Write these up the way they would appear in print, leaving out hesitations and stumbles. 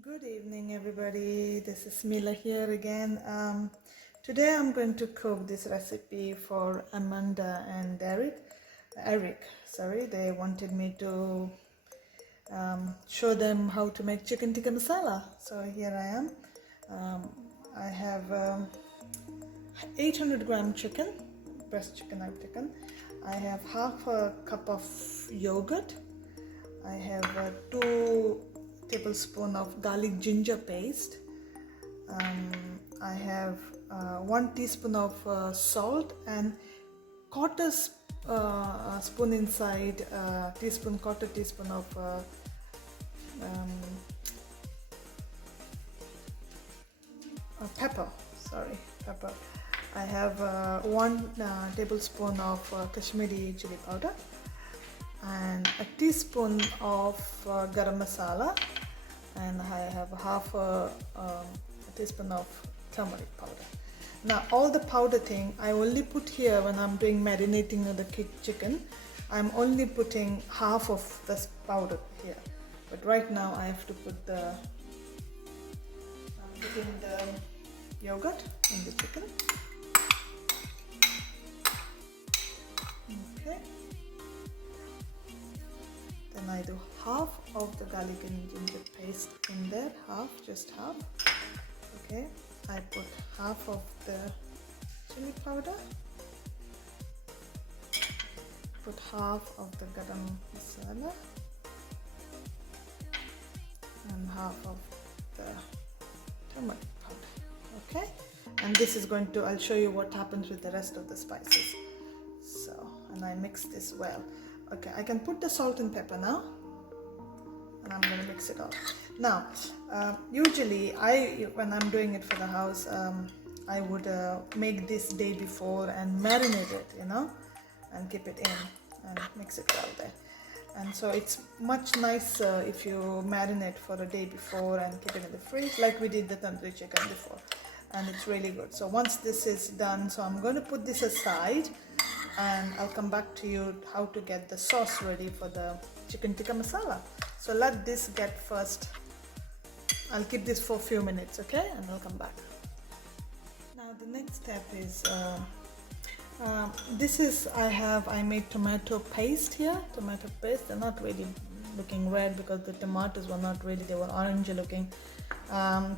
Good evening, everybody. This is Mila here again. Today I'm going to cook this recipe for Amanda and Eric. Sorry, they wanted me to show them how to make chicken tikka masala. So here I am. I have 800-gram chicken, breast chicken I've taken. I have half a cup of yogurt. I have 2 tablespoons of garlic ginger paste. I have 1 teaspoon of salt and quarter spoon inside quarter teaspoon of pepper. Pepper. I have 1 tablespoon of Kashmiri chili powder and a teaspoon of garam masala, and I have half a teaspoon of turmeric powder. Now all the powder thing I only put here when I'm doing marinating of the chicken. I'm only putting half of this powder here, but right now I have to put I'm putting the yogurt in the chicken. Okay. Then I do half of the garlic and ginger paste in there, just half. Okay, I put half of the chili powder, put half of the garam masala, and half of the turmeric powder. Okay, and this is going to, I'll show you what happens with the rest of the spices. So, and I mix this well. Okay, I can put the salt and pepper now, and I'm going to mix it all. Now, usually when I'm doing it for the house, I would make this day before and marinate it, and keep it in and mix it well there. And so it's much nicer if you marinate for a day before and keep it in the fridge, like we did the tandoori chicken before, and it's really good. So once this is done, so I'm going to put this aside, and I'll come back to you how to get the sauce ready for the chicken tikka masala. So let this get first. I'll keep this for a few minutes, okay, and I'll come back. Now the next step is I made tomato paste here. Tomato paste, they're not really looking red because the tomatoes were not really, they were orange looking.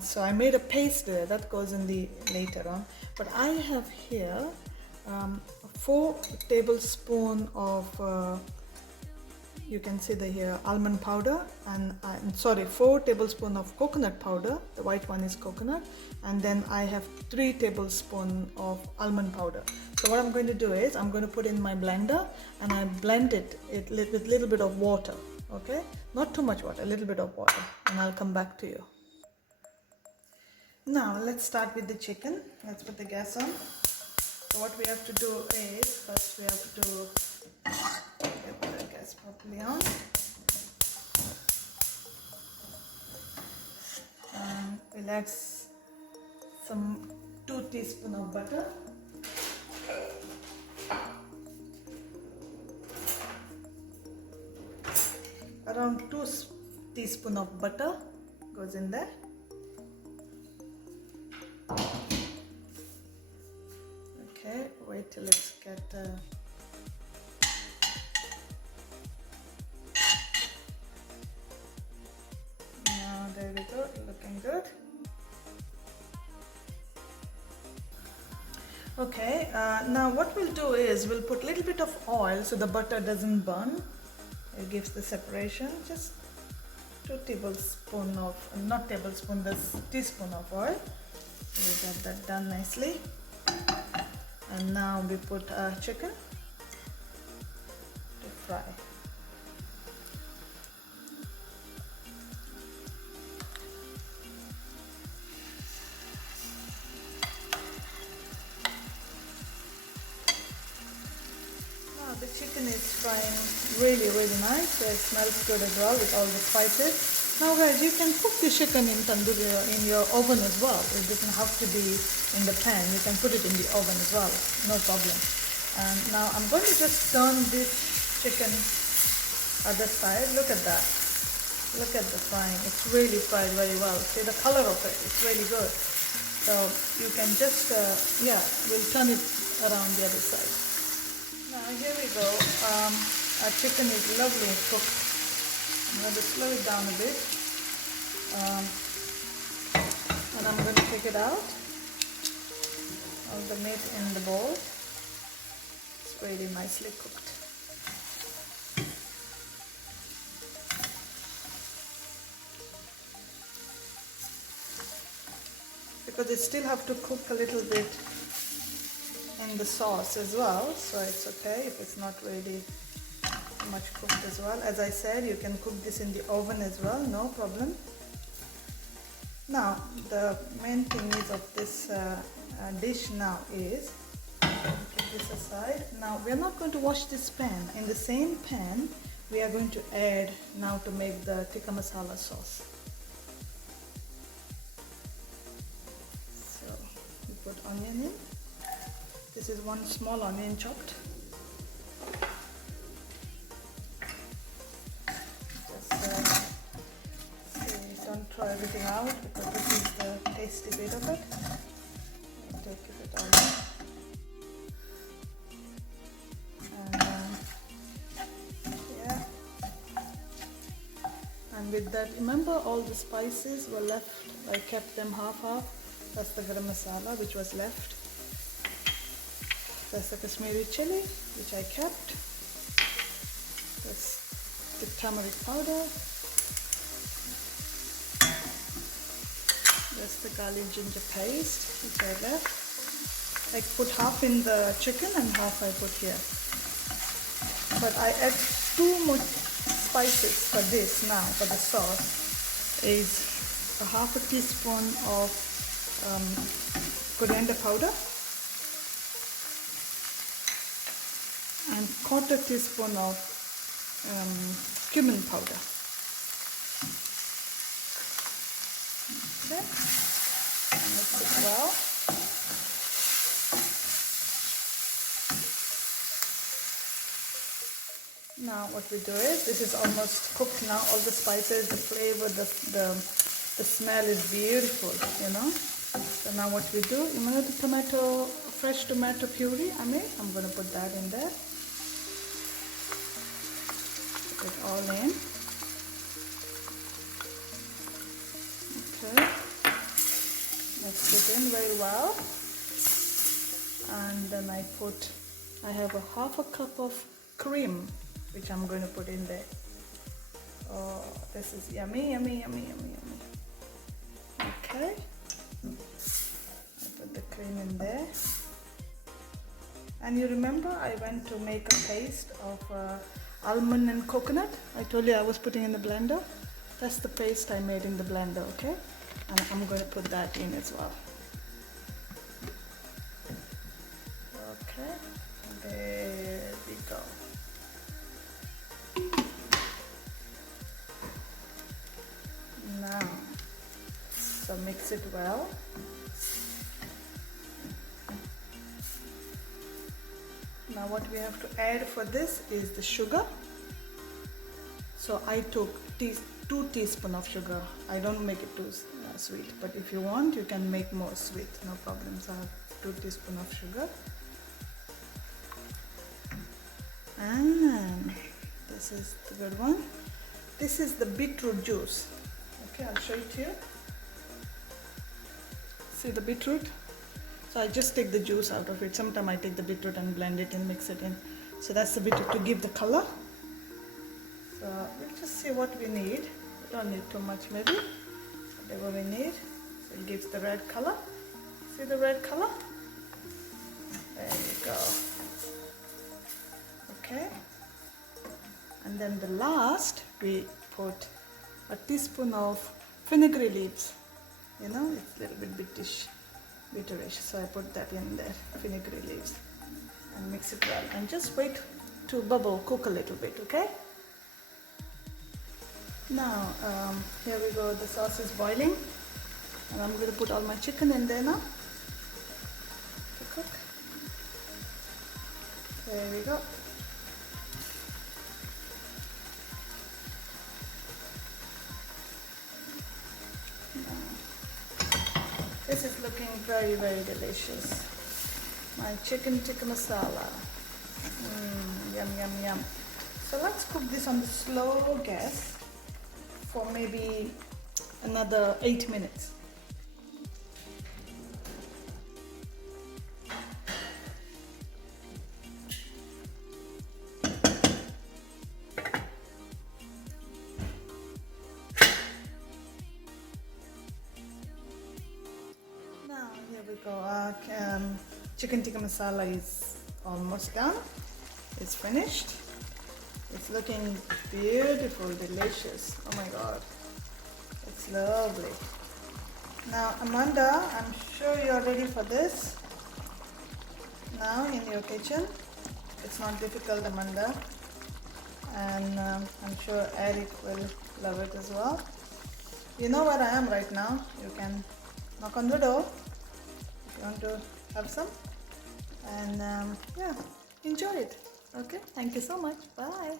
So I made a paste there that goes in the later on. But I have here 4 tablespoons of you can see here almond powder, and 4 tablespoons of coconut powder. The white one is coconut, and then I have 3 tablespoons of almond powder. So what I'm going to do is I'm going to put in my blender and I blend it with a little bit of water. Okay, not too much water, a little bit of water, and I'll come back to you. Now let's start with the chicken. Let's put the gas on. So what we have to do is, first we have to get the gas properly on. And we'll add some 2 teaspoons of butter. Around 2 teaspoons of butter goes in there. Okay, wait till it's get now there we go, looking good. Okay, now what we'll do is we'll put a little bit of oil so the butter doesn't burn. It gives the separation. Just 2 tablespoons of, not tablespoon, this teaspoon of oil. We'll get that done nicely. And now we put our chicken to fry. Now the chicken is frying really nice. So it smells good as well with all the spices. Now guys, you can cook the chicken in tandoori in your oven as well. It doesn't have to be in the pan. You can put it in the oven as well, no problem. And now I'm going to just turn this chicken other side. Look at that. Look at the frying. It's really fried very well. See the color of it. It's really good. So you can just, yeah, we'll turn it around the other side. Now here we go. Our chicken is lovely cooked. I'm going to slow it down a bit. And I'm going to take it out. All the meat in the bowl. It's really nicely cooked. Because it still have to cook a little bit in the sauce as well, so it's okay if it's not really much cooked as well. As I said, you can cook this in the oven as well, no problem. Now the main thing is of this dish now is, put this aside. Now we are not going to wash this pan. In the same pan we are going to add now to make the tikka masala sauce. Put onion in. This is one small onion chopped. Just don't throw everything out because this is the tasty bit of it. I'll take it all out. And yeah. And with that, remember all the spices were left. I kept them half. That's the garam masala which was left. That's the Kashmiri chili which I kept. That's the turmeric powder. That's the garlic ginger paste which I left. I put half in the chicken and half I put here. But I add too much spices for this now, for the sauce, is a half a teaspoon of coriander powder and quarter teaspoon of cumin powder. Okay, and mix it well. Now what we do is, this is almost cooked now. All the spices, the flavor, the smell is beautiful, you know. So now what we do, you know the fresh tomato puree I made? I'm going to put that in there. Put it all in. Okay. Mix it in very well. And then I have a half a cup of cream, which I'm going to put in there. Oh, this is yummy, yummy, yummy, yummy, yummy. Okay. I put the cream in there. And you remember I went to make a paste of almond and coconut. I told you I was putting in the blender. That's the paste I made in the blender, okay? And I'm going to put that in as well. Okay, there we go. Now, so mix it well. Now what we have to add for this is the sugar. So I took 2 teaspoons of sugar. I don't make it too sweet, but if you want, you can make more sweet, no problems. I have 2 teaspoons of sugar. And this is the good one. This is the beetroot juice. Okay, I'll show it to you. See the beetroot? So I just take the juice out of it. Sometimes I take the beetroot and blend it and mix it in. So that's the beetroot to give the color. So we'll just see what we need. We don't need too much maybe. Whatever we need. So it gives the red color. See the red color? There you go. Okay. And then the last we put a teaspoon of fenugreek leaves. You know, it's a little bit bitterish. So I put that in there, fenugreek leaves. And mix it well. And just wait to bubble, cook a little bit, okay? Now, here we go, the sauce is boiling. And I'm going to put all my chicken in there now to cook. There we go. This is looking very, very delicious. My chicken tikka masala. Yum, yum, yum. So let's cook this on the slow gas for maybe another 8 minutes. Now here we go. Our chicken tikka masala is almost done. It's finished. It's looking beautiful, delicious. Oh my god, it's lovely. Now Amanda, I'm sure you're ready for this now in your kitchen. It's not difficult, Amanda, and I'm sure Eric will love it as well. You know where I am right now. You can knock on the door if you want to have some, and yeah, enjoy it. Okay, thank you so much. Bye.